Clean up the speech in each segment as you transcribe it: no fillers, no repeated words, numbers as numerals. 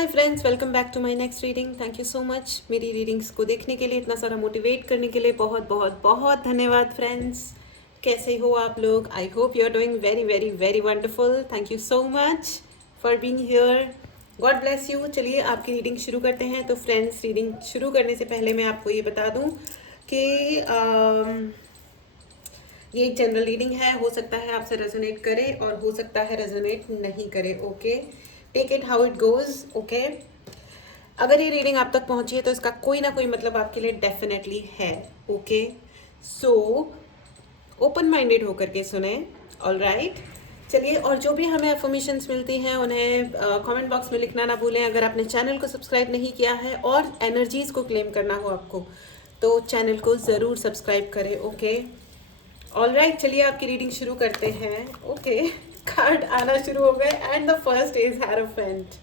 Hi friends, welcome back to my next reading. Thank you so much मेरी readings को देखने के लिए, इतना सारा मोटिवेट करने के लिए बहुत बहुत बहुत धन्यवाद फ्रेंड्स। कैसे हो आप लोग? I hope you are doing very very very wonderful. Thank you so much for being here. God bless you. चलिए आपकी रीडिंग शुरू करते हैं। तो फ्रेंड्स, रीडिंग शुरू करने से पहले मैं आपको ये बता दूँ कि ये एक जनरल रीडिंग है। हो सकता है आपसे रेजोनेट करे और हो सकता है रेजोनेट नहीं करे। Okay, take it how it goes. Okay, अगर ये रीडिंग आप तक पहुंची है तो इसका कोई ना कोई मतलब आपके लिए डेफिनेटली है। ओके, सो ओपन माइंडेड होकर के सुने। ऑल राइट, चलिए। और जो भी हमें अफर्मेशंस मिलती हैं उन्हें कमेंट बॉक्स में लिखना ना भूलें। अगर आपने चैनल को सब्सक्राइब नहीं किया है और एनर्जीज को क्लेम करना हो आपको, तो चैनल को ज़रूर सब्सक्राइब करें। ओके, ऑल राइट, चलिए आपकी रीडिंग शुरू करते हैं। ओके, कार्ड आना शुरू हो गए and the first is hierophant.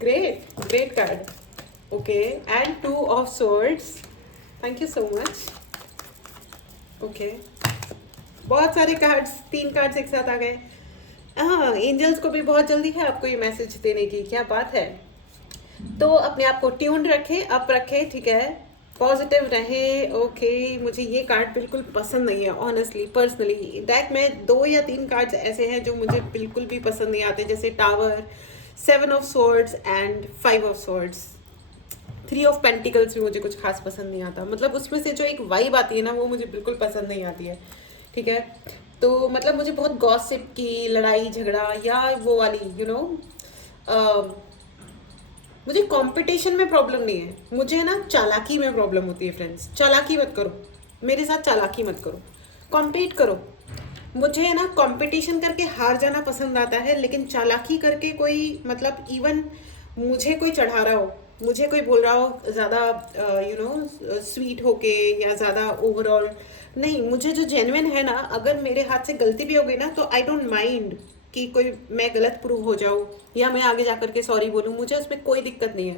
Great great card. Okay, and two of swords। Thank you so much. Okay, बहुत सारे कार्ड्स, 3 कार्ड्स एक साथ आ गए। हाँ, एंजल्स को भी बहुत जल्दी है आपको ये मैसेज देने की। क्या बात है। तो अपने आप को ट्यून्ड रखें, अप रखें, ठीक है, पॉजिटिव रहें। ओके, मुझे ये कार्ड बिल्कुल पसंद नहीं है ऑनेस्टली, पर्सनली। दैट में 2 या 3 कार्ड्स ऐसे हैं जो मुझे बिल्कुल भी पसंद नहीं आते, जैसे tower, 7 of swords and 5 of swords। 3 of pentacles भी मुझे कुछ खास पसंद नहीं आता। मतलब उसमें से जो एक वाइब आती है ना, वो मुझे बिल्कुल पसंद नहीं आती है। ठीक है, तो मतलब मुझे बहुत गॉसिप की, लड़ाई झगड़ा या वो वाली मुझे कंपटीशन में प्रॉब्लम नहीं है। मुझे ना चालाकी में प्रॉब्लम होती है फ्रेंड्स। चालाकी मत करो मेरे साथ, चालाकी मत करो, कॉम्पीट करो। मुझे ना कंपटीशन करके हार जाना पसंद आता है, लेकिन चालाकी करके कोई, मतलब इवन मुझे कोई चढ़ा रहा हो, मुझे कोई बोल रहा हो ज़्यादा स्वीट होके या ज़्यादा ओवरऑल, नहीं। मुझे जो जेन्युइन है ना, अगर मेरे हाथ से गलती भी हो गई ना, तो आई डोंट माइंड कि कोई मैं गलत प्रूव हो जाऊँ या मैं आगे जा करके सॉरी बोलूँ, मुझे उसमें कोई दिक्कत नहीं है।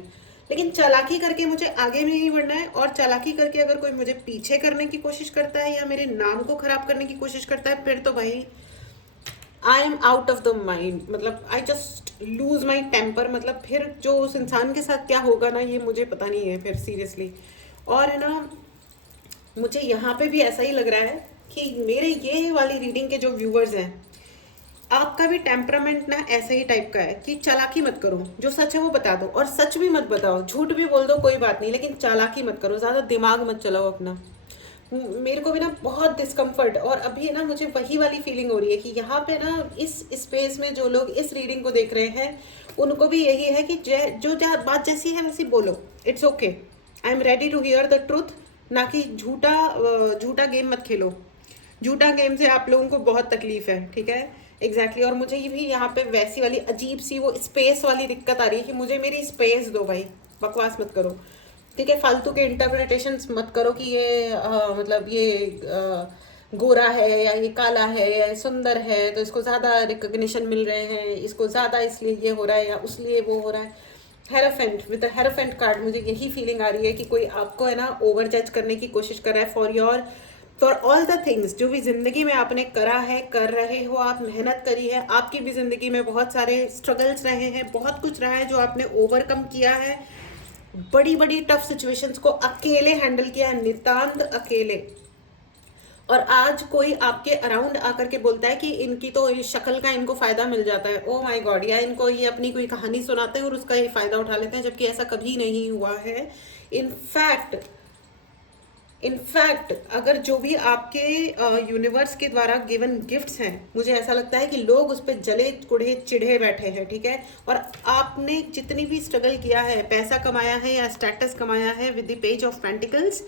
लेकिन चालाकी करके मुझे आगे भी नहीं बढ़ना है, और चालाकी करके अगर कोई मुझे पीछे करने की कोशिश करता है या मेरे नाम को खराब करने की कोशिश करता है, फिर तो भाई I am out of the mind. मतलब I just lose my temper. मतलब फिर जो उस इंसान के साथ क्या होगा ना, ये मुझे पता नहीं है फिर, सीरियसली। और है ना, मुझे यहाँ पे भी ऐसा ही लग रहा है कि मेरे ये वाली रीडिंग के जो व्यूअर्स हैं, आपका भी टेम्परामेंट ना ऐसे ही टाइप का है कि चालाकी मत करो, जो सच है वो बता दो, और सच भी मत बताओ, झूठ भी बोल दो, कोई बात नहीं, लेकिन चालाकी मत करो, ज़्यादा दिमाग मत चलाओ अपना। मेरे को भी ना बहुत डिस्कम्फर्ट, और अभी ना मुझे वही वाली फीलिंग हो रही है कि यहाँ पे ना इस स्पेस में जो लोग इस रीडिंग को देख रहे हैं, उनको भी यही है कि जो बात जैसी है वैसी बोलो। It's okay, I am ready to hear the truth. ना कि झूठा झूठा गेम मत खेलो। झूठा गेम से आप लोगों को बहुत तकलीफ है, ठीक है। एग्जैक्टली और मुझे ये भी यहाँ पे वैसी वाली अजीब सी वो स्पेस वाली दिक्कत आ रही है कि मुझे मेरी स्पेस दो भाई, बकवास मत करो, ठीक है। फालतू के इंटरप्रिटेशंस मत करो कि ये मतलब ये गोरा है या ये काला है या ये सुंदर है तो इसको ज़्यादा रिकग्निशन मिल रहे हैं, इसको ज़्यादा इसलिए ये हो रहा है या उसलिए वो हो रहा है। Hierophant, with the hierophant card मुझे यही फीलिंग आ रही है कि कोई आपको है ना ओवर जज करने की कोशिश कर रहा है फॉर ऑल द थिंग्स जो भी ज़िंदगी में आपने करा है, कर रहे हो, आप मेहनत करी है। आपकी भी ज़िंदगी में बहुत सारे स्ट्रगल्स रहे हैं, बहुत कुछ रहा है जो आपने ओवरकम किया है। बड़ी बड़ी टफ सिचुएशंस को अकेले हैंडल किया है, नितांत अकेले। और आज कोई आपके अराउंड आकर के बोलता है कि इनकी तो इस शक्ल का इनको फायदा मिल जाता है, ओ माय गॉड, या इनको ये अपनी कोई कहानी सुनाते हैं और उसका ये फायदा उठा लेते हैं, जबकि ऐसा कभी नहीं हुआ है। इनफैक्ट अगर जो भी आपके यूनिवर्स के द्वारा गिवन गिफ्ट्स हैं, मुझे ऐसा लगता है कि लोग उस पर जले कुढ़े चिढ़े बैठे हैं, ठीक है। और आपने जितनी भी स्ट्रगल किया है, पैसा कमाया है या स्टेटस कमाया है with the page of pentacles,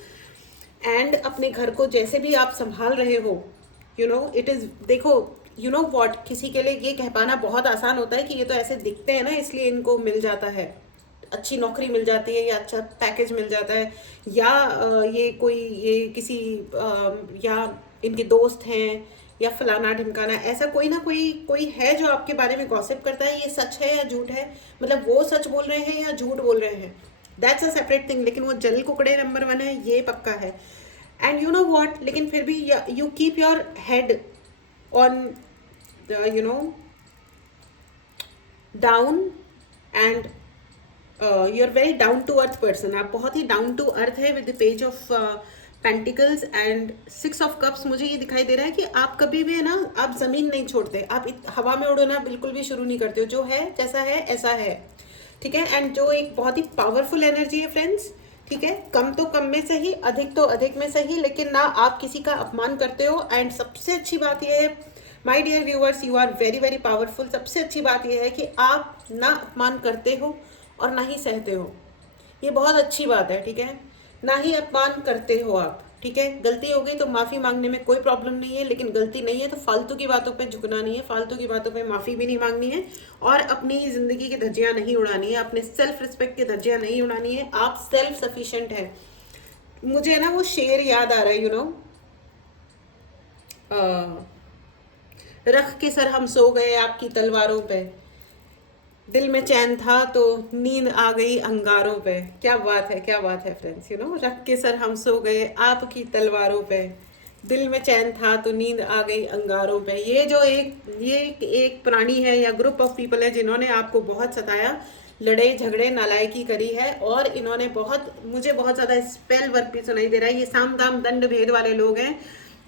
and अपने घर को जैसे भी आप संभाल रहे हो, इट इज़, देखो, वॉट, किसी के लिए ये कह पाना बहुत आसान होता है कि ये तो ऐसे दिखते हैं ना इसलिए इनको मिल जाता है, अच्छी नौकरी मिल जाती है या अच्छा पैकेज मिल जाता है, या ये किसी या इनके दोस्त हैं या फलाना ढिमकाना, ऐसा कोई ना कोई है जो आपके बारे में गॉसिप करता है। ये सच है या झूठ है, मतलब वो सच बोल रहे हैं या झूठ बोल रहे हैं, दैट्स अ सेपरेट थिंग। लेकिन वो जल कुकड़े नंबर 1 है, ये पक्का है। एंड यू नो वॉट, लेकिन फिर भी you keep your head on down, and you are very down to earth person, आप बहुत ही डाउन टू अर्थ है with the page of pentacles and 6 of cups. मुझे ये दिखाई दे रहा है कि आप कभी भी है ना, आप ज़मीन नहीं छोड़ते, आप हवा में उड़ना बिल्कुल भी शुरू नहीं करते हो, जो है जैसा है ऐसा है, ठीक है। एंड जो एक बहुत ही पावरफुल एनर्जी है फ्रेंड्स, ठीक है, कम तो कम में सही, अधिक तो अधिक में सही, लेकिन ना आप किसी का अपमान करते हो। एंड सबसे अच्छी बात यह है my dear viewers, you are very very powerful. सबसे अच्छी बात यह है कि आप ना अपमान करते हो और ना ही सहते हो, ये बहुत अच्छी बात है, ठीक है। ना ही अपमान करते हो आप, ठीक है। गलती हो गई तो माफ़ी मांगने में कोई प्रॉब्लम नहीं है, लेकिन गलती नहीं है तो फालतू की बातों पे झुकना नहीं है, फालतू की बातों पे माफ़ी भी नहीं मांगनी है, और अपनी ज़िंदगी की धज्जियाँ नहीं उड़ानी है, अपने सेल्फ रिस्पेक्ट की धज्जियाँ नहीं उड़ानी है। आप सेल्फ सफिशेंट है। मुझे ना वो शेर याद आ रहा है, यू नो, रख के सर हम सो गए आपकी तलवारों पे, दिल में चैन था तो नींद आ गई अंगारों पे। क्या बात है, क्या बात है फ्रेंड्स, यू नो, रख के सर हम सो गए आपकी तलवारों पे, दिल में चैन था तो नींद आ गई अंगारों पे। ये जो एक प्राणी है या ग्रुप ऑफ पीपल है जिन्होंने आपको बहुत सताया, लड़े झगड़े नालायकी करी है, और इन्होंने बहुत, मुझे बहुत ज़्यादा स्पेल वर्क भी सुनाई दे रहा है। ये साम दाम दंड भेद वाले लोग हैं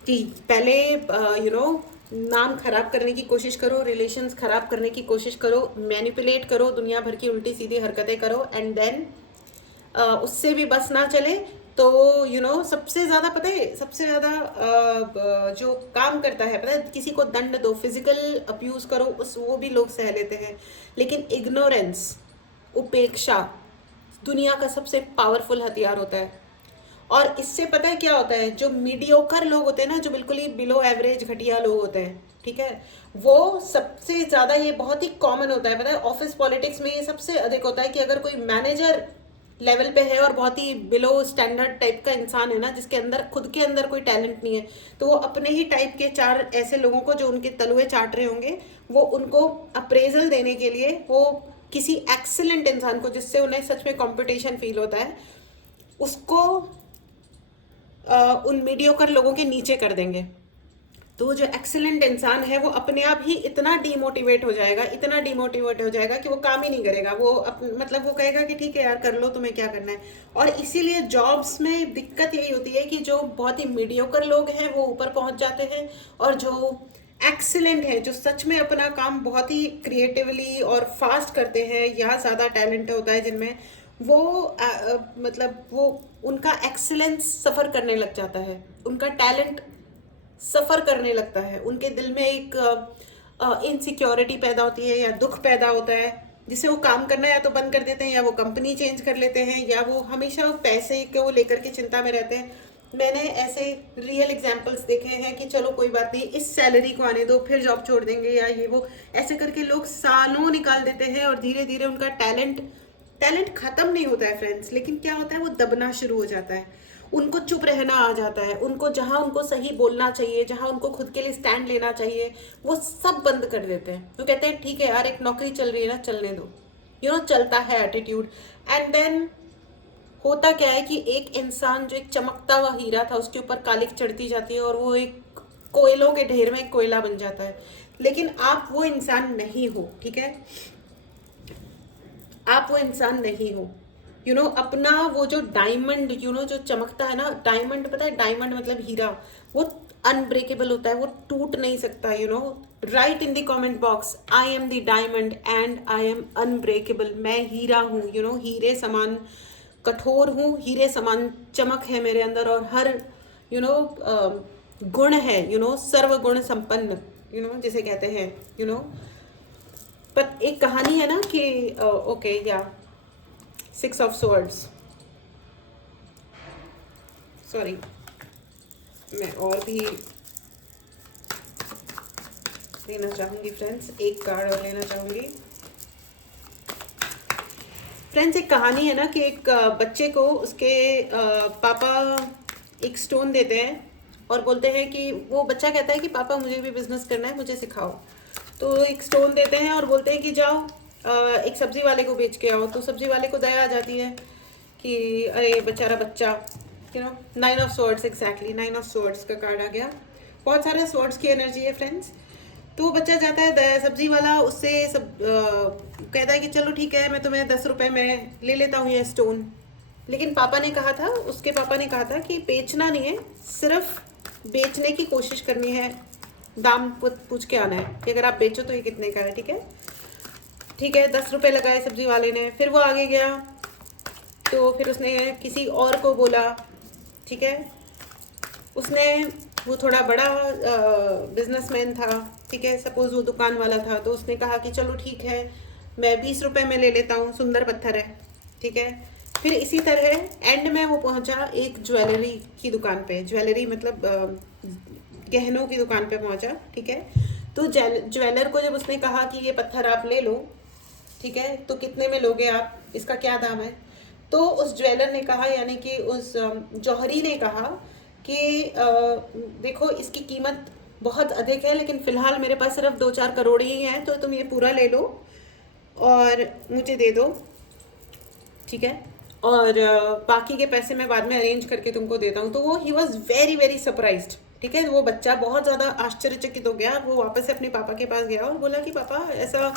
कि पहले यू नो नाम खराब करने की कोशिश करो, रिलेशंस खराब करने की कोशिश करो, मैनिपुलेट करो, दुनिया भर की उल्टी सीधी हरकतें करो, एंड देन उससे भी बस ना चले तो यू नो सबसे ज़्यादा पता है, सबसे ज़्यादा जो काम करता है पता है, किसी को दंड दो, फिजिकल अब्यूज़ करो, उस वो भी लोग सह लेते हैं, लेकिन इग्नोरेंस, उपेक्षा दुनिया का सबसे पावरफुल हथियार होता है। और इससे पता है क्या होता है, जो मीडियोकर लोग होते हैं ना, जो बिल्कुल ही बिलो एवरेज घटिया लोग होते हैं, ठीक है, वो सबसे ज़्यादा, ये बहुत ही कॉमन होता है पता है, ऑफिस पॉलिटिक्स में ये सबसे अधिक होता है कि अगर कोई मैनेजर लेवल पे है और बहुत ही बिलो स्टैंडर्ड टाइप का इंसान है ना, जिसके अंदर खुद के अंदर कोई टैलेंट नहीं है, तो वो अपने ही टाइप के 4 ऐसे लोगों को जो उनके तलुए चाट रहे होंगे, वो उनको अप्रेजल देने के लिए वो किसी एक्सीलेंट इंसान को, जिससे उन्हें सच में कॉम्पिटिशन फील होता है, उसको उन मीडियोकर लोगों के नीचे कर देंगे। तो वो जो एक्सीलेंट इंसान है वो अपने आप ही इतना डीमोटिवेट हो जाएगा, इतना डीमोटिवेट हो जाएगा कि वो काम ही नहीं करेगा, वो मतलब वो कहेगा कि ठीक है यार कर लो, तुम्हें क्या करना है। और इसीलिए जॉब्स में दिक्कत यही होती है कि जो बहुत ही मीडियोकर लोग हैं वो ऊपर पहुंच जाते हैं, और जो एक्सीलेंट है, जो सच में अपना काम बहुत ही क्रिएटिवली और फास्ट करते हैं, या ज़्यादा टैलेंट होता है जिनमें, वो मतलब वो उनका एक्सीलेंस सफ़र करने लग जाता है, उनका टैलेंट सफ़र करने लगता है, उनके दिल में एक इनसिक्योरिटी पैदा होती है या दुख पैदा होता है, जिसे वो काम करना या तो बंद कर देते हैं, या वो कंपनी चेंज कर लेते हैं, या वो हमेशा पैसे को लेकर के चिंता में रहते हैं। मैंने ऐसे रियल एग्जाम्पल्स देखे हैं कि चलो कोई बात नहीं, इस सैलरी को आने दो, फिर जॉब छोड़ देंगे, या ये वो ऐसे करके लोग सालों निकाल देते हैं, और धीरे धीरे उनका टैलेंट खत्म नहीं होता है फ्रेंड्स, लेकिन क्या होता है, वो दबना शुरू हो जाता है, उनको चुप रहना आ जाता है, उनको जहाँ उनको सही बोलना चाहिए, जहाँ उनको खुद के लिए स्टैंड लेना चाहिए, वो सब बंद कर देते हैं। तो कहते हैं ठीक है यार, एक नौकरी चल रही है ना, चलने दो, यू नो, चलता है एटीट्यूड। एंड देन होता क्या है कि एक इंसान जो एक चमकता हुआ हीरा था, उसके ऊपर कालिख चढ़ती जाती है, और वो एक कोयलों के ढेर में एक कोयला बन जाता है। लेकिन आप वो इंसान नहीं हो, ठीक है, आप वो इंसान नहीं हो, यू नो, अपना वो जो डायमंड, यू नो, जो चमकता है ना, डायमंड, पता है डायमंड मतलब हीरा, वो अनब्रेकेबल होता है, वो टूट नहीं सकता, you know. Right in the comment box, I am the diamond and I am unbreakable. मैं हीरा हूँ, यू नो, हीरे समान कठोर हूँ, हीरे समान चमक है मेरे अंदर, और हर यू नो गुण है, यू नो, सर्वगुण संपन्न, यू नो, जिसे कहते हैं, यू नो। पर एक कहानी है ना कि ओके या 6 ऑफ swords, सॉरी, मैं और भी लेना चाहूँगी फ्रेंड्स, एक कार्ड और लेना चाहूँगी फ्रेंड्स। एक कहानी है ना कि एक बच्चे को उसके पापा एक स्टोन देते हैं और बोलते हैं कि, वो बच्चा कहता है कि पापा मुझे भी बिजनेस करना है, मुझे सिखाओ। तो एक स्टोन देते हैं और बोलते हैं कि जाओ एक सब्जी वाले को बेच के आओ। तो सब्जी वाले को दया आ जाती है कि अरे बेचारा बच्चा, you know, 9 of swords, exactly 9 of swords का कार्ड आ गया। बहुत सारे swords की एनर्जी है फ्रेंड्स। तो वो बच्चा जाता है सब्जी वाला, उससे कहता है कि चलो ठीक है, मैं तुम्हें 10 रुपए में ले लेता हूँ ये स्टोन। लेकिन पापा ने कहा था, उसके पापा ने कहा था कि बेचना नहीं है, सिर्फ बेचने की कोशिश करनी है, दाम पूछ के आना है कि अगर आप बेचो तो ये कितने का है। ठीक है, ठीक है, 10 रुपए लगाए सब्जी वाले ने। फिर वो आगे गया, तो फिर उसने किसी और को बोला। ठीक है, उसने, वो थोड़ा बड़ा बिजनेसमैन था। ठीक है, सपोज वो दुकान वाला था, तो उसने कहा कि चलो ठीक है, मैं 20 रुपए में ले लेता हूँ, सुंदर पत्थर है। ठीक है, फिर इसी तरह एंड में वो पहुंचा एक ज्वेलरी की दुकान पे, ज्वेलरी मतलब गहनों की दुकान पे पहुंचा। ठीक है, तो ज्वेलर को जब उसने कहा कि ये पत्थर आप ले लो, ठीक है, तो कितने में लोगे आप, इसका क्या दाम है, तो उस ज्वेलर ने कहा, यानी कि उस जौहरी ने कहा कि देखो इसकी कीमत बहुत अधिक है, लेकिन फ़िलहाल मेरे पास सिर्फ 2-4 करोड़ ही हैं, तो तुम ये पूरा ले लो और मुझे दे दो। ठीक है, और बाकी के पैसे मैं बाद में अरेंज करके तुमको देता हूँ। तो वो he was very very surprised. ठीक है, वो बच्चा बहुत ज़्यादा आश्चर्यचकित हो गया। वो वापस से अपने पापा के पास गया और बोला कि पापा ऐसा,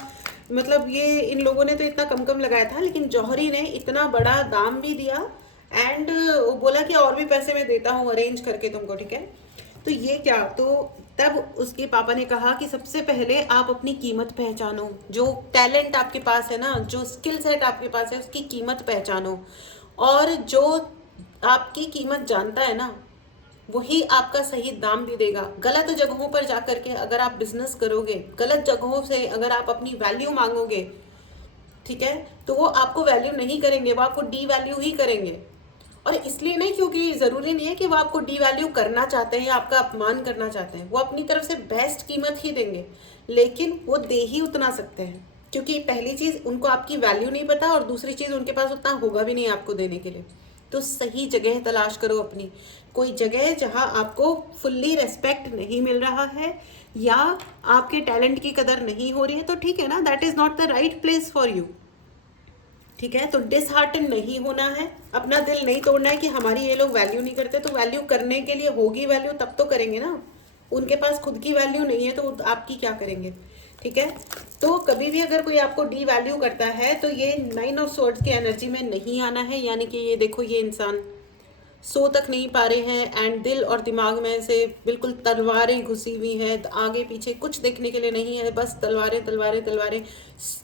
मतलब ये इन लोगों ने तो इतना कम कम लगाया था, लेकिन जौहरी ने इतना बड़ा दाम भी दिया एंड बोला कि और भी पैसे मैं देता हूँ अरेंज करके तुमको। ठीक है, तो ये क्या, तो तब उसके पापा ने कहा कि सबसे पहले आप अपनी कीमत पहचानो, जो टैलेंट आपके पास है ना, जो स्किल सेट आपके पास है, उसकी कीमत पहचानो। और जो आपकी कीमत जानता है ना, वही आपका सही दाम भी देगा। गलत जगहों पर जा करके अगर आप बिजनेस करोगे, गलत जगहों से अगर आप अपनी वैल्यू मांगोगे, ठीक है, तो वो आपको वैल्यू नहीं करेंगे, वो आपको डी वैल्यू ही करेंगे। और इसलिए नहीं, क्योंकि ज़रूरी नहीं है कि वो आपको डी वैल्यू करना चाहते हैं या आपका अपमान करना चाहते हैं। वो अपनी तरफ से बेस्ट कीमत ही देंगे, लेकिन वो दे ही उतना सकते हैं, क्योंकि पहली चीज़ उनको आपकी वैल्यू नहीं पता, और दूसरी चीज़ उनके पास उतना होगा भी नहीं आपको देने के लिए। तो सही जगह तलाश करो अपनी, कोई जगह जहाँ आपको फुल्ली रेस्पेक्ट नहीं मिल रहा है या आपके टैलेंट की कदर नहीं हो रही है, तो ठीक है ना, that is not the right place for you. ठीक है, तो डिसहार्टन नहीं होना है, अपना दिल नहीं तोड़ना है कि हमारी ये लोग वैल्यू नहीं करते। तो वैल्यू करने के लिए होगी वैल्यू, तब तो करेंगे ना। उनके पास खुद की वैल्यू नहीं है तो आपकी क्या करेंगे। ठीक है, तो कभी भी अगर कोई आपको डी वैल्यू करता है तो ये 9 ऑफ सोर्ड्स की एनर्जी में नहीं आना है। यानी कि ये देखो, ये इंसान सो तक नहीं पा रहे हैं एंड दिल और दिमाग में से बिल्कुल तलवारें घुसी हुई हैं, आगे पीछे कुछ देखने के लिए नहीं है, बस तलवारें तलवारें तलवारें।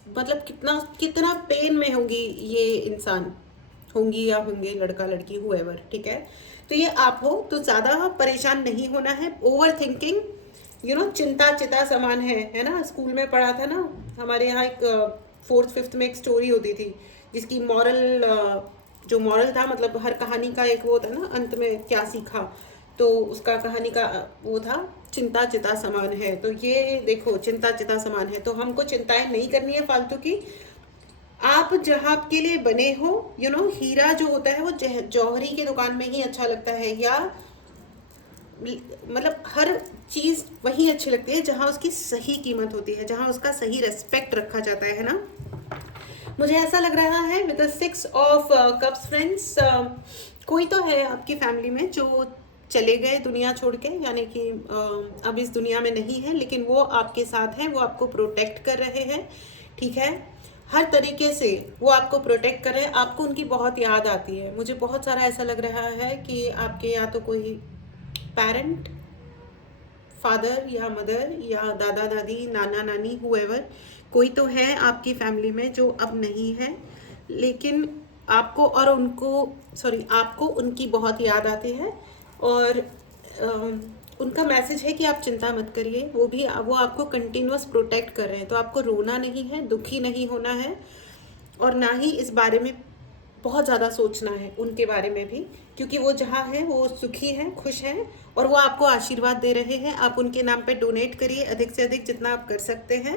मतलब कितना कितना पेन में होंगी ये इंसान, होंगी या होंगे, लड़का लड़की हुएवर। ठीक है, तो ये आप हो तो ज़्यादा परेशान नहीं होना है। ओवर थिंकिंग चिंता चिता समान है ना। स्कूल में पढ़ा था ना, हमारे यहाँ एक 4th-5th में एक स्टोरी होती थी जिसकी मॉरल, जो मॉरल था, मतलब हर कहानी का एक वो था ना, अंत में क्या सीखा, तो उसका कहानी का वो था, चिंता चिता समान है। तो ये देखो, चिंता चिता समान है, तो हमको चिंताएं नहीं करनी है फालतू की। आप जहाँ के लिए बने हो, हीरा जो होता है वो जौहरी की दुकान में ही अच्छा लगता है, या मतलब हर चीज़ वही अच्छी लगती है जहाँ उसकी सही कीमत होती है, जहाँ उसका सही रेस्पेक्ट रखा जाता है ना। मुझे ऐसा लग रहा है with the 6 of cups friends, कोई तो है आपकी फैमिली में जो चले गए दुनिया छोड़ के, यानी कि अब इस दुनिया में नहीं है, लेकिन वो आपके साथ हैं, वो आपको प्रोटेक्ट कर रहे हैं। ठीक है, हर तरीके से वो आपको प्रोटेक्ट कर रहे हैं। आपको उनकी बहुत याद आती है। मुझे बहुत सारा ऐसा लग रहा है कि आपके या तो कोई पेरेंट, फादर या मदर या दादा दादी, नाना नानी, हुएवर, कोई तो है आपकी फैमिली में जो अब नहीं है, लेकिन आपको और उनको, सॉरी, आपको उनकी बहुत याद आती है। और उनका मैसेज है कि आप चिंता मत करिए, वो आपको कंटिन्यूअस प्रोटेक्ट कर रहे हैं। तो आपको रोना नहीं है, दुखी नहीं होना है, और ना ही इस बारे में बहुत ज़्यादा सोचना है उनके बारे में भी, क्योंकि वो जहाँ हैं वो सुखी हैं, खुश हैं, और वो आपको आशीर्वाद दे रहे हैं। आप उनके नाम पे डोनेट करिए अधिक से अधिक, जितना आप कर सकते हैं।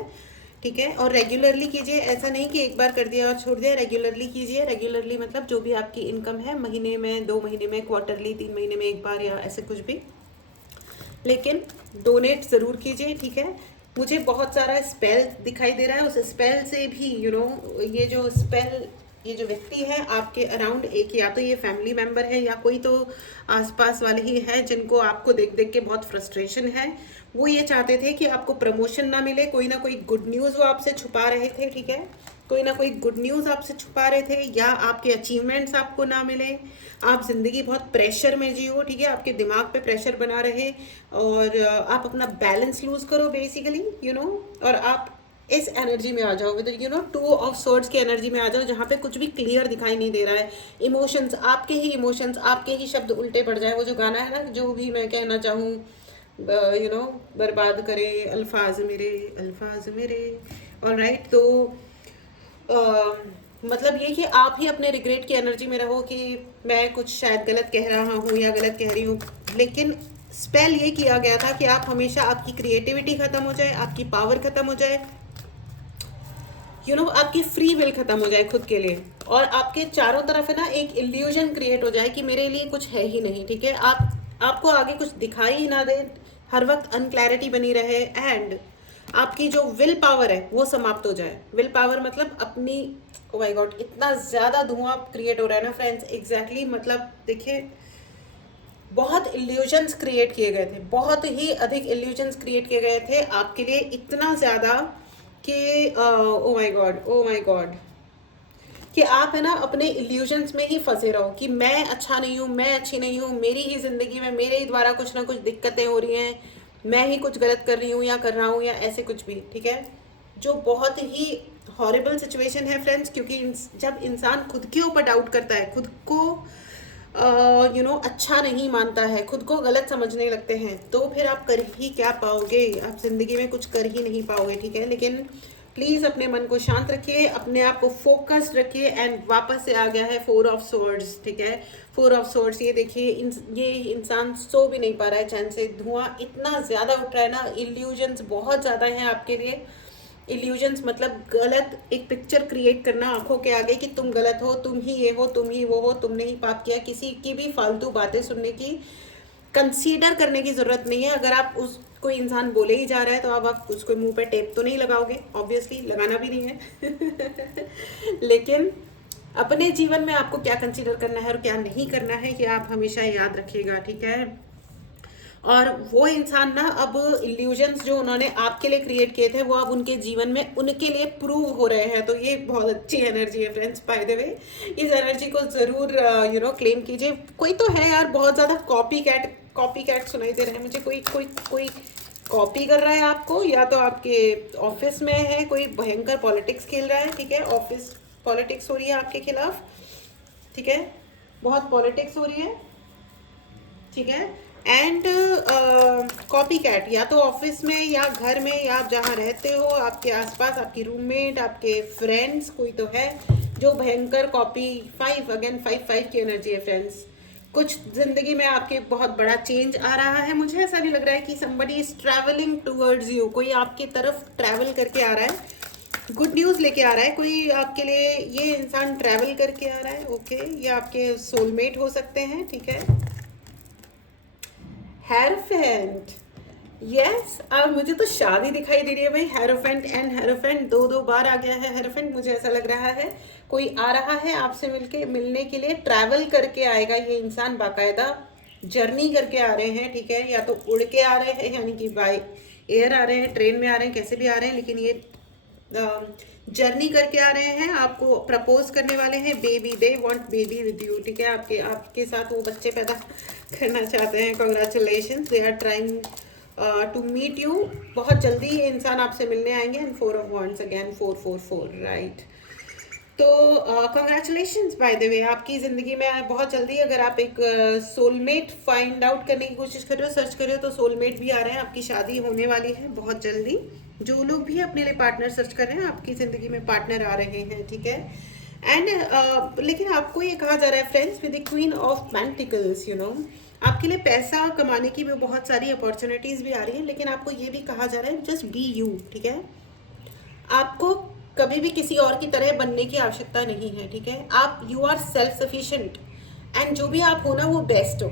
ठीक है, और रेगुलरली कीजिए, ऐसा नहीं कि एक बार कर दिया और छोड़ दिया। रेगुलरली कीजिए। रेगुलरली मतलब जो भी आपकी इनकम है, महीने में, 2 महीने में, क्वार्टरली, 3 महीने में एक बार, या ऐसे कुछ भी, लेकिन डोनेट ज़रूर कीजिए। ठीक है, मुझे बहुत सारा स्पेल दिखाई दे रहा है, उस स्पेल से भी ये जो स्पेल ये जो व्यक्ति है आपके अराउंड, एक या तो ये फैमिली मेंबर है या कोई तो आसपास वाले ही है जिनको आपको देख देख के बहुत फ्रस्ट्रेशन है। वो ये चाहते थे कि आपको प्रमोशन ना मिले, कोई ना कोई गुड न्यूज़ वो आपसे छुपा रहे थे, ठीक है, कोई ना कोई गुड न्यूज़ आपसे छुपा रहे थे, या आपके अचीवमेंट्स आपको ना मिले, आप ज़िंदगी बहुत प्रेशर में जियो, ठीक है, आपके दिमाग पे प्रेशर बना रहे और आप अपना बैलेंस लूज़ करो बेसिकली, यू नो, और आप इस एनर्जी में आ जाओ, with you know 2 of swords की एनर्जी में आ जाओ, जहाँ पे कुछ भी क्लियर दिखाई नहीं दे रहा है। इमोशंस, आपके ही इमोशंस, आपके ही शब्द उल्टे पड़ जाए। वो जो गाना है ना, जो भी मैं कहना चाहूँ, यू नो, बर्बाद करे अल्फाज मेरे, ऑलराइट। तो मतलब ये कि आप ही अपने रिग्रेट की एनर्जी में रहो कि मैं कुछ शायद गलत कह रहा हूँ या गलत कह रही हूँ, लेकिन स्पेल ये किया गया था कि आप हमेशा, आपकी क्रिएटिविटी ख़त्म हो जाए, आपकी पावर ख़त्म हो जाए, यू नो, आपकी फ्री विल ख़त्म हो जाए खुद के लिए, और आपके चारों तरफ है ना एक इल्यूजन क्रिएट हो जाए कि मेरे लिए कुछ है ही नहीं, ठीक है, आपको आगे कुछ दिखाई ही ना दे, हर वक्त अनक्लैरिटी बनी रहे, एंड आपकी जो विल पावर है वो समाप्त हो जाए। विल पावर मतलब अपनी, ओ माय गॉड, इतना ज़्यादा धुआं क्रिएट हो रहा है ना फ्रेंड्स, एग्जैक्टली मतलब देखिए, बहुत इल्यूजन्स क्रिएट किए गए थे, बहुत ही अधिक इल्यूजन्स क्रिएट किए गए थे आपके लिए, इतना ज़्यादा कि ओ माय गॉड, कि आप है ना अपने इल्यूजन्स में ही फंसे रहो कि मैं अच्छा नहीं हूँ, मैं अच्छी नहीं हूँ, मेरी ही ज़िंदगी में मेरे ही द्वारा कुछ ना कुछ दिक्कतें हो रही हैं, मैं ही कुछ गलत कर रही हूँ या कर रहा हूँ या ऐसे कुछ भी, ठीक है, जो बहुत ही हॉरिबल सिचुएशन है फ्रेंड्स, क्योंकि जब इंसान खुद के ऊपर डाउट करता है, खुद को यू नो अच्छा नहीं मानता है, खुद को गलत समझने लगते हैं, तो फिर आप कर ही क्या पाओगे, आप ज़िंदगी में कुछ कर ही नहीं पाओगे, ठीक है। लेकिन प्लीज़ अपने मन को शांत रखिए, अपने आप को फोकस्ड रखिए, एंड वापस से आ गया है 4 ऑफ स्वॉर्ड्स, ठीक है, 4 ऑफ स्वॉर्ड्स। ये देखिए, ये इंसान सो भी नहीं पा रहा है चैन से, धुआं इतना ज़्यादा उठ रहा है ना, इल्यूजन्स बहुत ज़्यादा हैं आपके लिए। इल्यूजन्स मतलब गलत एक पिक्चर क्रिएट करना आंखों के आगे कि तुम गलत हो, तुम ही ये हो, तुम ही वो हो, तुमने ही पाप किया, किसी की भी फालतू बातें सुनने की, कंसीडर करने की ज़रूरत नहीं है। अगर आप उस कोई इंसान बोले ही जा रहा है तो अब आप उसको मुंह पे टेप तो नहीं लगाओगे, ऑब्वियसली लगाना भी नहीं है लेकिन अपने जीवन में आपको क्या कंसीडर करना है और क्या नहीं करना है, ये आप हमेशा याद रखिएगा, ठीक है। और वो इंसान ना, अब इल्यूजन्स जो उन्होंने आपके लिए क्रिएट किए थे, वो अब उनके जीवन में उनके लिए प्रूव हो रहे हैं, तो ये बहुत अच्छी एनर्जी है फ्रेंड्स, बाय द वे। इस एनर्जी को ज़रूर यू नो क्लेम कीजिए। कोई तो है यार, बहुत ज़्यादा कॉपी कैट सुनाई दे रहे हैं मुझे, कोई कॉपी कर रहा है आपको, या तो आपके ऑफिस में है कोई भयंकर पॉलिटिक्स खेल रहा है, ठीक है, ऑफिस पॉलिटिक्स हो रही है आपके खिलाफ, ठीक है, बहुत पॉलिटिक्स हो रही है, ठीक है। एंड कॉपी कैट, या तो ऑफिस में या घर में या आप जहाँ रहते हो, आपके आसपास आपकी रूममेट, आपके फ्रेंड्स, कोई तो है जो भयंकर कॉपी, 5 अगेन 5 की एनर्जी है फ्रेंड्स। कुछ जिंदगी में आपके बहुत बड़ा चेंज आ रहा है, मुझे ऐसा भी लग रहा है कि somebody is traveling towards you, कोई आपकी तरफ ट्रैवल करके आ रहा है, गुड न्यूज़ लेके आ रहा है कोई आपके लिए, ये इंसान ट्रैवल करके आ रहा है, ओके, ये आपके सोलमेट हो सकते हैं, ठीक है। हेरोफेंट, यस, अब मुझे तो शादी दिखाई दे रही है भाई, हेरोफेंट एंड हेरोफेंट दो बार आ गया है हेरोफेंट, मुझे ऐसा लग रहा है कोई आ रहा है आपसे मिलने के लिए, ट्रैवल करके आएगा ये इंसान, बाकायदा जर्नी करके आ रहे हैं, ठीक है, या तो उड़ के आ रहे हैं, यानी कि बाय एयर आ रहे हैं, ट्रेन में आ रहे हैं, कैसे भी आ रहे हैं, लेकिन ये जर्नी करके आ रहे हैं, आपको प्रपोज करने वाले हैं, baby, they want baby with you, ठीक है, आपके साथ वो बच्चे पैदा करना चाहते हैं, congratulations, they are trying to meet you, बहुत जल्दी ये इंसान आपसे मिलने आएंगे, and 4 of wands again 4 right. तो कॉन्ग्रेचुलेशंस बाय द वे, आपकी ज़िंदगी में बहुत जल्दी, अगर आप एक सोलमेट फाइंड आउट करने की कोशिश कर रहे हो, सर्च कर रहे हो, तो सोलमेट भी आ रहे हैं, आपकी शादी होने वाली है बहुत जल्दी। जो लोग भी अपने लिए पार्टनर सर्च कर रहे हैं, आपकी ज़िंदगी में पार्टनर आ रहे हैं, ठीक है। एंड लेकिन आपको ये कहा जा रहा है friends, with the queen of pentacles, you know, आपके लिए पैसा कमाने की भी बहुत सारी अपॉर्चुनिटीज़ भी आ रही है, लेकिन आपको ये भी कहा जा रहा है जस्ट बी यू, ठीक है, आपको कभी भी किसी और की तरह बनने की आवश्यकता नहीं है, ठीक है, आप you are self sufficient, and जो भी आप हो ना वो बेस्ट हो,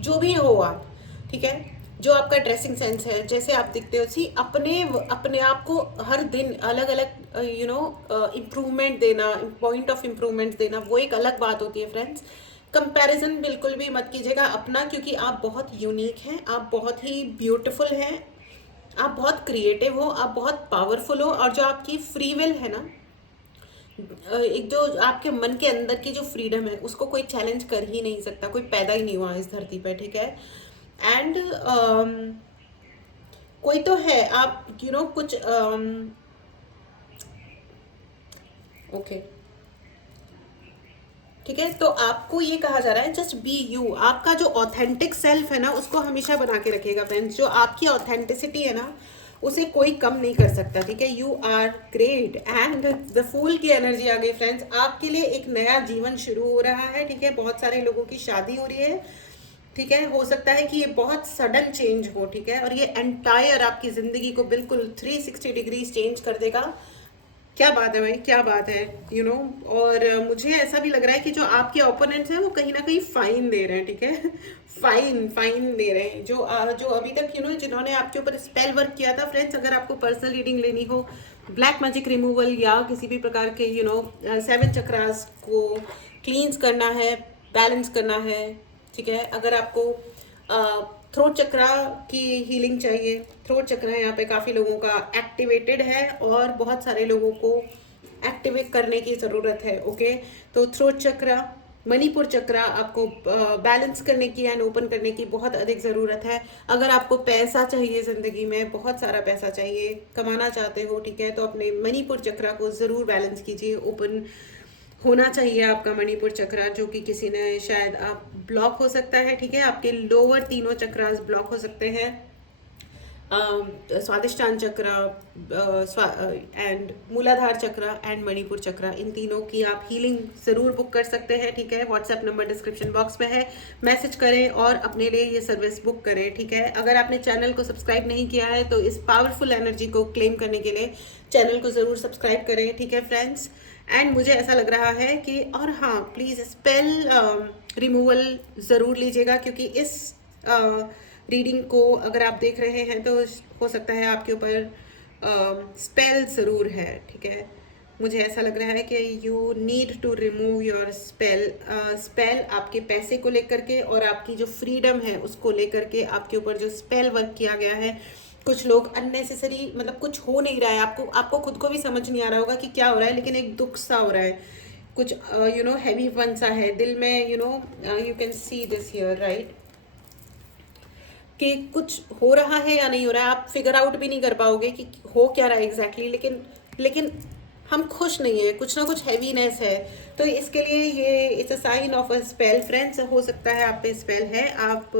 जो भी हो आप, ठीक है, जो आपका ड्रेसिंग सेंस है, जैसे आप दिखते हो, सी अपने अपने आप को हर दिन अलग अलग इम्प्रूवमेंट देना, पॉइंट ऑफ इम्प्रूवमेंट देना, वो एक अलग बात होती है फ्रेंड्स। कंपैरिजन बिल्कुल भी मत कीजिएगा अपना, क्योंकि आप बहुत यूनिक हैं, आप बहुत ही ब्यूटीफुल हैं, आप बहुत क्रिएटिव हो, आप बहुत पावरफुल हो। और जो आपकी फ्री विल है ना, एक जो आपके मन के अंदर की जो फ्रीडम है, उसको कोई चैलेंज कर ही नहीं सकता, कोई पैदा ही नहीं हुआ इस धरती पे, ठीक है। एंड कोई तो है, आप कुछ ओके, ठीक है। तो आपको ये कहा जा रहा है जस्ट बी यू, आपका जो ऑथेंटिक सेल्फ है ना, उसको हमेशा बना के रखिएगा फ्रेंड्स। जो आपकी ऑथेंटिसिटी है ना, उसे कोई कम नहीं कर सकता, ठीक है। You are great. And the fool की एनर्जी आ गई फ्रेंड्स, आपके लिए एक नया जीवन शुरू हो रहा है, ठीक है। बहुत सारे लोगों की शादी हो रही है, ठीक है। हो सकता है कि ये बहुत सडन चेंज हो, ठीक है, और ये एंटायर आपकी ज़िंदगी को बिल्कुल 360 डिग्री चेंज कर देगा। क्या बात है भाई, क्या बात है, और मुझे ऐसा भी लग रहा है कि जो आपके ओपोनेंट्स हैं वो कहीं ना कहीं फाइन दे रहे हैं, ठीक है। फाइन फाइन दे रहे हैं, जो अभी तक जिन्होंने आपके ऊपर स्पेल वर्क किया था फ्रेंड्स। अगर आपको पर्सनल रीडिंग लेनी हो, ब्लैक मैजिक रिमूवल या किसी भी प्रकार के 7 चक्रास को क्लींस करना है, बैलेंस करना है, ठीक है। अगर आपको थ्रोट चक्रा की हीलिंग चाहिए, थ्रोट चक्रा यहाँ पे काफ़ी लोगों का एक्टिवेटेड है और बहुत सारे लोगों को एक्टिवेट करने की ज़रूरत है, ओके। तो थ्रोट चक्रा, मणिपुर चक्रा आपको बैलेंस करने की एंड ओपन करने की बहुत अधिक ज़रूरत है। अगर आपको पैसा चाहिए, ज़िंदगी में बहुत सारा पैसा चाहिए, कमाना चाहते हो, ठीक है, तो अपने मणिपुर चक्रा को ज़रूर बैलेंस कीजिए। ओपन होना चाहिए आपका मणिपुर चक्रा, जो कि किसी ने शायद आप ब्लॉक हो सकता है, ठीक है। आपके लोअर तीनों चक्रास ब्लॉक हो सकते हैं, स्वादिष्टान चक्रा एंड मूलाधार चक्रा एंड मणिपुर चक्रा, इन तीनों की आप हीलिंग ज़रूर बुक कर सकते हैं, ठीक है। व्हाट्सएप नंबर डिस्क्रिप्शन बॉक्स में है, मैसेज करें और अपने लिए ये सर्विस बुक करें, ठीक है। अगर आपने चैनल को सब्सक्राइब नहीं किया है तो इस पावरफुल एनर्जी को क्लेम करने के लिए चैनल को ज़रूर सब्सक्राइब करें, ठीक है फ्रेंड्स। एंड मुझे ऐसा लग रहा है कि, और हाँ, प्लीज़ स्पेल रिमूवल ज़रूर लीजिएगा, क्योंकि इस रीडिंग को अगर आप देख रहे हैं तो हो सकता है आपके ऊपर स्पेल ज़रूर है, ठीक है। मुझे ऐसा लग रहा है कि you need to remove your spell आपके पैसे को लेकर के और आपकी जो फ्रीडम है उसको लेकर के, आपके ऊपर जो स्पेल वर्क किया गया है। कुछ लोग अननेसेसरी, मतलब कुछ हो नहीं रहा है, आपको खुद को भी समझ नहीं आ रहा होगा कि क्या हो रहा है, लेकिन एक दुख सा हो रहा है, कुछ हैवी वन सा है दिल में, you can see this here, right, कि कुछ हो रहा है या नहीं हो रहा है, आप फिगर आउट भी नहीं कर पाओगे कि हो क्या रहा है एग्जैक्टली, लेकिन हम खुश नहीं है, कुछ ना कुछ हैवीनेस है। तो इसके लिए ये it's a sign of a spell friends. हो सकता है आप पे स्पेल है, आप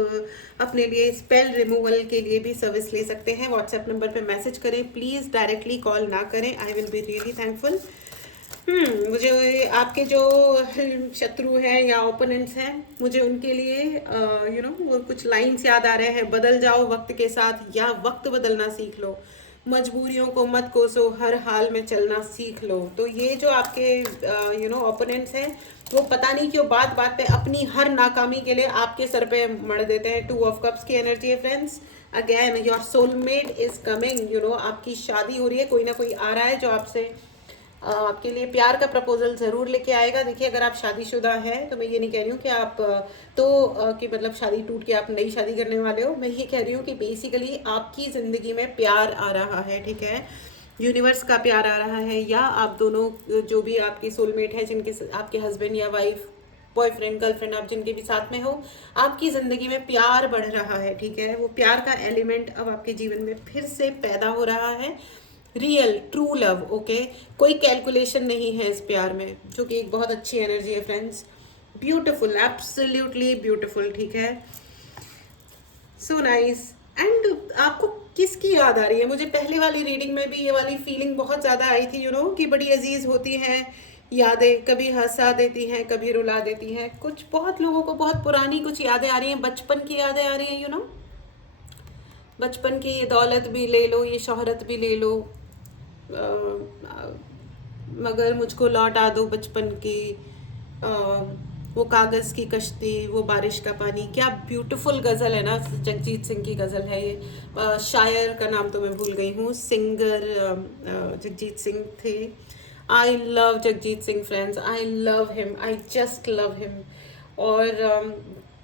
अपने लिए स्पेल रिमूवल के लिए भी सर्विस ले सकते हैं। व्हाट्सएप नंबर पे मैसेज करें, प्लीज़ डायरेक्टली कॉल ना करें, I will be really thankful. मुझे आपके जो शत्रु हैं या ओपोनेंट्स हैं, मुझे उनके लिए वो कुछ लाइन्स याद आ रहे हैं, बदल जाओ वक्त के साथ या वक्त बदलना सीख लो, मजबूरियों को मत कोसो, हर हाल में चलना सीख लो। तो ये जो आपके ओपोनेंट्स हैं, वो पता नहीं क्यों बात बात पे अपनी हर नाकामी के लिए आपके सर पे मर देते हैं। 2 ऑफ कप्स की एनर्जी है friends. Again your soulmate is coming, आपकी शादी हो रही है, कोई ना कोई आ रहा है जो आपसे आपके लिए प्यार का प्रपोजल ज़रूर लेके आएगा। देखिए, अगर आप शादीशुदा हैं तो मैं ये नहीं कह रही हूँ कि आप कि मतलब शादी टूट के आप नई शादी करने वाले हो। मैं ये कह रही हूँ कि बेसिकली आपकी ज़िंदगी में प्यार आ रहा है, ठीक है, यूनिवर्स का प्यार आ रहा है, या आप दोनों जो भी आपकी सोलमेट है, जिनके आपके हस्बैंड या वाइफ, बॉयफ्रेंड, गर्लफ्रेंड, आप जिनके भी साथ में हो, आपकी ज़िंदगी में प्यार बढ़ रहा है, ठीक है। वो प्यार का एलिमेंट अब आपके जीवन में फिर से पैदा हो रहा है, रियल ट्रू लव, ओके। कोई कैलकुलेशन नहीं है इस प्यार में, जो कि एक बहुत अच्छी एनर्जी है फ्रेंड्स। ब्यूटिफुल, एब्सोल्युटली ब्यूटिफुल, ठीक है, सो नाइस। एंड आपको किसकी याद आ रही है? मुझे पहले वाली रीडिंग में भी ये वाली फीलिंग बहुत ज़्यादा आई थी, कि बड़ी अजीज़ होती हैं यादें, कभी हंसा देती हैं, कभी रुला देती हैं। कुछ बहुत लोगों को बहुत पुरानी कुछ यादें आ रही हैं, बचपन की यादें आ रही हैं, बचपन की। ये दौलत भी ले लो, ये शोहरत भी ले लो, मगर मुझको लौटा दो बचपन की वो कागज़ की कश्ती, वो बारिश का पानी, क्या ब्यूटीफुल गज़ल है ना, जगजीत सिंह की गज़ल है ये। शायर का नाम तो मैं भूल गई हूँ, सिंगर जगजीत सिंह थे। I love Jagjit Singh friends, I love him, I just love him. और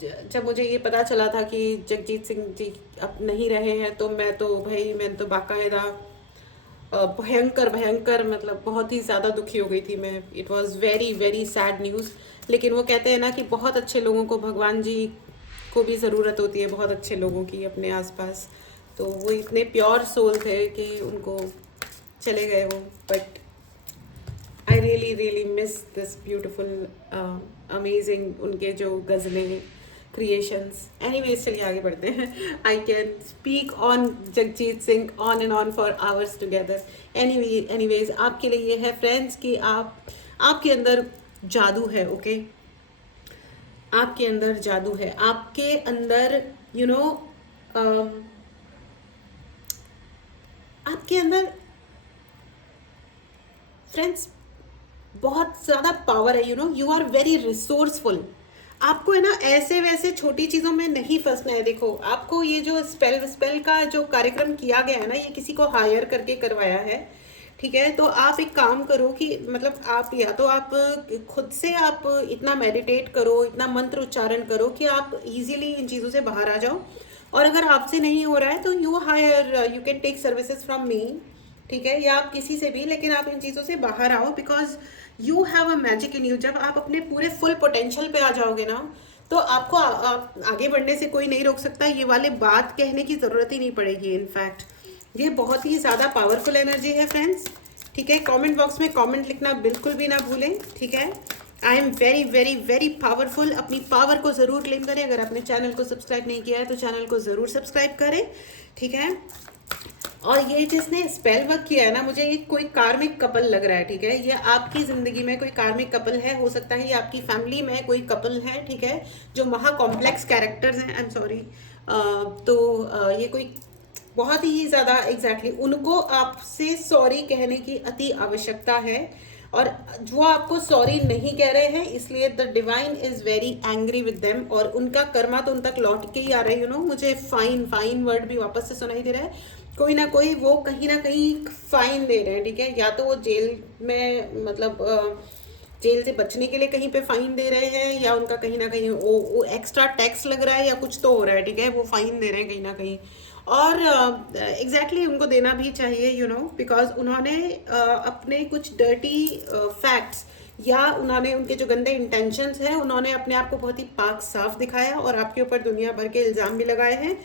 जब मुझे ये पता चला था कि जगजीत सिंह जी अब नहीं रहे हैं, तो मैंने तो बाकायदा भयंकर भयंकर, मतलब बहुत ही ज़्यादा दुखी हो गई थी मैं। It was very very sad news. लेकिन वो कहते हैं ना कि बहुत अच्छे लोगों को भगवान जी को भी ज़रूरत होती है, बहुत अच्छे लोगों की अपने आसपास। तो वो इतने प्योर सोल थे कि उनको चले गए वो। But I really really miss this beautiful amazing उनके जो गज़लें, क्रिएशंस। एनीवेज चलिए आगे बढ़ते हैं। I can speak on Jagjit Singh on and on for hours together. Anyways आपके लिए ये है फ्रेंड्स कि आपके अंदर जादू है, ओके? आपके अंदर जादू है, आपके अंदर आपके अंदर फ्रेंड्स बहुत ज़्यादा पावर है। You are very resourceful. आपको है ना ऐसे वैसे छोटी चीज़ों में नहीं फंसना है। देखो, आपको ये जो स्पेल का जो कार्यक्रम किया गया है ना, ये किसी को हायर करके करवाया है, ठीक है? तो आप एक काम करो कि मतलब आप या तो आप खुद से आप इतना मेडिटेट करो, इतना मंत्र उच्चारण करो कि आप इजीली इन चीज़ों से बाहर आ जाओ। और अगर आपसे नहीं हो रहा है तो you can take services from me, ठीक है? या आप किसी से भी, लेकिन आप इन चीज़ों से बाहर आओ, because you have a magic in you. जब आप अपने पूरे फुल पोटेंशियल पे आ जाओगे ना, तो आपको आगे बढ़ने से कोई नहीं रोक सकता। ये वाले बात कहने की ज़रूरत ही नहीं पड़ेगी। इनफैक्ट ये बहुत ही ज़्यादा पावरफुल एनर्जी है फ्रेंड्स, ठीक है? कमेंट बॉक्स में कमेंट लिखना बिल्कुल भी ना भूलें, ठीक है? I am very very very powerful. अपनी पावर को ज़रूर क्लेम करें। अगर आपने चैनल को सब्सक्राइब नहीं किया है तो चैनल को ज़रूर सब्सक्राइब करें, ठीक है? और ये जिसने स्पेल वर्क किया है ना, मुझे ये कोई कार्मिक कपल लग रहा है, ठीक है? ये आपकी ज़िंदगी में कोई कार्मिक कपल है, हो सकता है ये आपकी फैमिली में कोई कपल है, ठीक है? जो महा कॉम्प्लेक्स कैरेक्टर्स हैं। I am sorry. ये कोई बहुत ही ज़्यादा एग्जैक्टली उनको आपसे सॉरी कहने की अति आवश्यकता है, और वो आपको सॉरी नहीं कह रहे हैं, इसलिए the divine is very angry with them, और उनका कर्मा तो उन तक लौट के ही आ रहा है। मुझे फाइन वर्ड भी वापस से सुनाई दे रहा है। कोई ना कोई वो कहीं ना कहीं फाइन दे रहे हैं, ठीक है? या तो वो जेल में, मतलब जेल से बचने के लिए कहीं पे फाइन दे रहे हैं, या उनका कहीं ना कहीं वो एक्स्ट्रा टैक्स लग रहा है, या कुछ तो हो रहा है, ठीक है? वो फाइन दे रहे हैं कहीं ना कहीं। और एग्जैक्टली उनको देना भी चाहिए, बिकॉज उन्होंने अपने कुछ डर्टी फैक्ट्स, या उन्होंने उनके जो गंदे इंटेंशंस हैं, उन्होंने अपने आप को बहुत ही पाक साफ दिखाया और आपके ऊपर दुनिया भर के इल्ज़ाम भी लगाए हैं।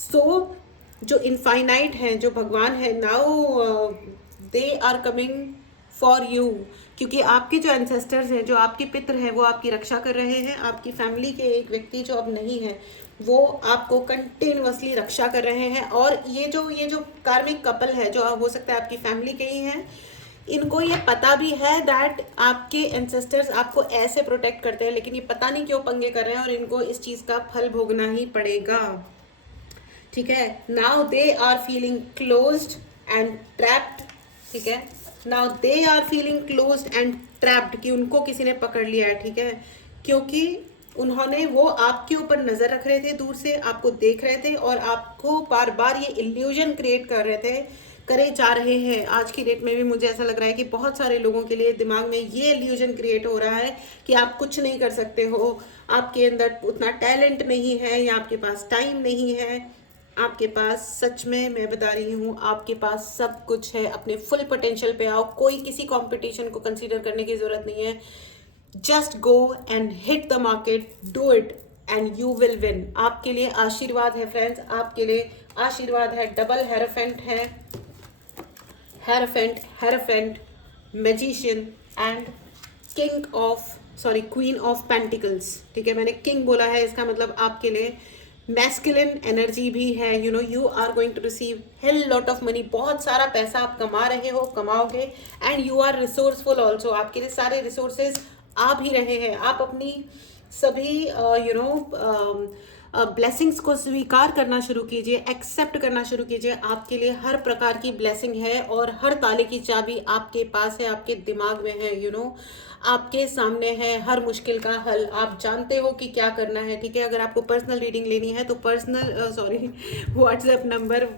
सो जो इनफाइनाइट हैं, जो भगवान है, now they are coming for you, क्योंकि आपके जो एंसेस्टर्स हैं, जो आपके पितृ हैं, वो आपकी रक्षा कर रहे हैं। आपकी फैमिली के एक व्यक्ति जो अब नहीं है, वो आपको कंटिन्यूअसली रक्षा कर रहे हैं। और ये जो कार्मिक कपल है, जो हो सकता है आपकी फैमिली के ही हैं, इनको ये पता भी है दैट आपके एंसेस्टर्स आपको ऐसे प्रोटेक्ट करते हैं, लेकिन ये पता नहीं क्यों पंगे कर रहे हैं, और इनको इस चीज़ का फल भोगना ही पड़ेगा, ठीक है? Now they are feeling closed and trapped, ठीक है? Now they are feeling closed and trapped, कि उनको किसी ने पकड़ लिया है, ठीक है? क्योंकि वो आपके ऊपर नज़र रख रहे थे, दूर से आपको देख रहे थे, और आपको बार बार ये इल्यूजन क्रिएट करे जा रहे हैं। आज की डेट में भी मुझे ऐसा लग रहा है कि बहुत सारे लोगों के लिए दिमाग में ये इल्यूजन क्रिएट हो रहा है कि आप कुछ नहीं कर सकते हो, आपके अंदर उतना टैलेंट नहीं है, या आपके पास टाइम नहीं है। आपके पास, सच में मैं बता रही हूँ, आपके पास सब कुछ है। अपने फुल पोटेंशियल पे आओ, कोई किसी कंपटीशन को कंसीडर करने की ज़रूरत नहीं है। Just go and hit the market, do it and you will win. आपके लिए आशीर्वाद है फ्रेंड्स, आपके लिए आशीर्वाद है। डबल हेरोफेंट है, hierophant, magician and queen of pentacles, ठीक है? मैंने किंग बोला है, इसका मतलब आपके लिए मैस्कुलिन एनर्जी भी है। You are going to receive hell lot of money, बहुत सारा पैसा आप कमा रहे हो, कमाओगे। And you are resourceful also, आपके लिए सारे रिसोर्सेज आ भी रहे हैं। आप अपनी सभी ब्लेसिंग्स को स्वीकार करना शुरू कीजिए, एक्सेप्ट करना शुरू कीजिए। आपके लिए हर प्रकार की ब्लेसिंग है और हर ताले की चाबी आपके पास है, आपके दिमाग में है, आपके सामने है हर मुश्किल का हल। आप जानते हो कि क्या करना है, ठीक है। अगर आपको पर्सनल रीडिंग लेनी है तो व्हाट्सएप नंबर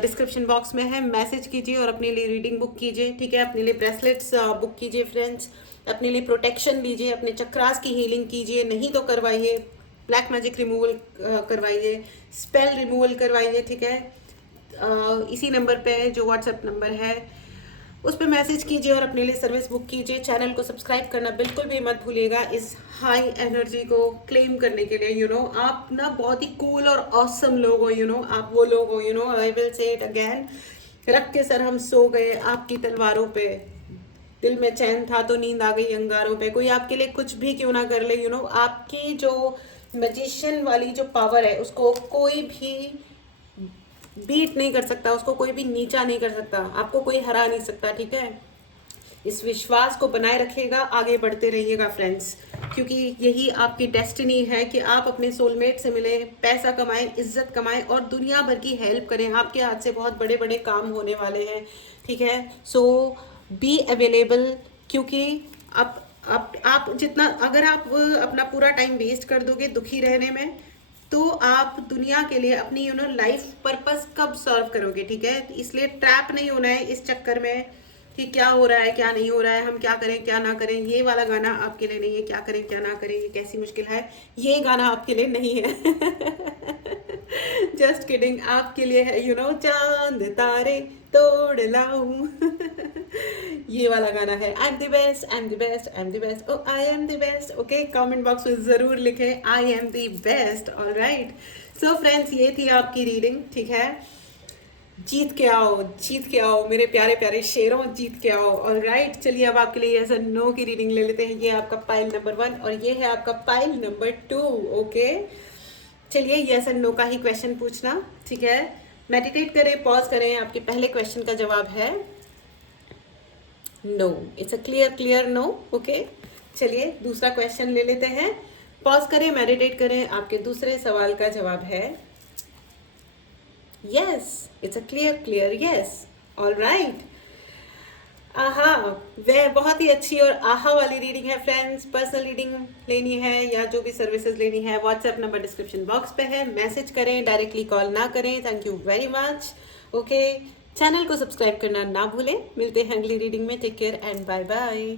डिस्क्रिप्शन बॉक्स में है, मैसेज कीजिए और अपने लिए रीडिंग बुक कीजिए, ठीक है। अपने लिए ब्रेसलेट्स बुक कीजिए फ्रेंड्स, अपने लिए प्रोटेक्शन लीजिए, अपने चक्रास की हीलिंग कीजिए, नहीं तो करवाइए ब्लैक मैजिक रिमूवल, करवाइए स्पेल रिमूवल करवाइए, ठीक है। इसी नंबर पे जो व्हाट्सएप नंबर है उस पर मैसेज कीजिए और अपने लिए सर्विस बुक कीजिए। चैनल को सब्सक्राइब करना बिल्कुल भी मत भूलिएगा इस हाई एनर्जी को क्लेम करने के लिए। आप ना बहुत ही कूल और ऑसम लोग हो, आप वो लोग हो, I will say it again, रख के सर हम सो गए आपकी तलवारों पे, दिल में चैन था तो नींद आ गई अंगारों पे। कोई आपके लिए कुछ भी क्यों ना कर ले, आपकी जो मैजिशियन वाली जो पावर है उसको कोई भी बीट नहीं कर सकता, उसको कोई भी नीचा नहीं कर सकता, आपको कोई हरा नहीं सकता, ठीक है। इस विश्वास को बनाए रखिएगा, आगे बढ़ते रहिएगा फ्रेंड्स, क्योंकि यही आपकी डेस्टिनी है कि आप अपने सोलमेट से मिले, पैसा कमाएं, इज्जत कमाएं और दुनिया भर की हेल्प करें। आपके हाथ से बहुत बड़े बड़े काम होने वाले हैं, ठीक है। सो बी अवेलेबल, क्योंकि आप जितना, अगर आप अपना पूरा टाइम वेस्ट कर दोगे दुखी रहने में, तो आप दुनिया के लिए अपनी लाइफ पर्पस कब सर्व करोगे, ठीक है। इसलिए ट्रैप नहीं होना है इस चक्कर में कि क्या हो रहा है क्या नहीं हो रहा है, हम क्या करें क्या ना करें। ये वाला गाना आपके लिए नहीं है, क्या करें क्या ना करें ये कैसी मुश्किल है, ये गाना आपके लिए नहीं है। जस्ट किडिंग, आपके लिए है चांद तारे तोड़ लाऊं। ये वाला गाना है, I am the best, I am the best, I am the best, oh I am the best. Okay, comment box में ज़रूर लिखें I am the best. Alright, so friends, ये थी आपकी रीडिंग, ठीक है। जीत के आओ, जीत के आओ मेरे प्यारे प्यारे शेरों, जीत के आओ। ऑलराइट, चलिए अब आपके लिए यस और नो की रीडिंग ले लेते हैं। ये आपका पाइल नंबर 1 और ये है आपका पाइल नंबर 2। ओके, चलिए यस एंड नो का ही क्वेश्चन पूछना, ठीक है। मेडिटेट करें, पॉज करें। आपके पहले क्वेश्चन का जवाब है no, it's a clear no. Okay, चलिए दूसरा क्वेश्चन ले लेते हैं। पॉज करें, मेडिटेट करें। आपके दूसरे सवाल का जवाब है yes, it's a clear yes. Alright, आहा, वह बहुत ही अच्छी और आहा वाली रीडिंग है फ्रेंड्स। पर्सनल रीडिंग लेनी है या जो भी सर्विसेज लेनी है, व्हाट्सएप नंबर डिस्क्रिप्शन बॉक्स पे है, मैसेज करें, डायरेक्टली कॉल ना करें। Thank you very much. Okay, channel को सब्सक्राइब करना ना भूलें। मिलते हैं अगली रीडिंग में। Take care and bye bye.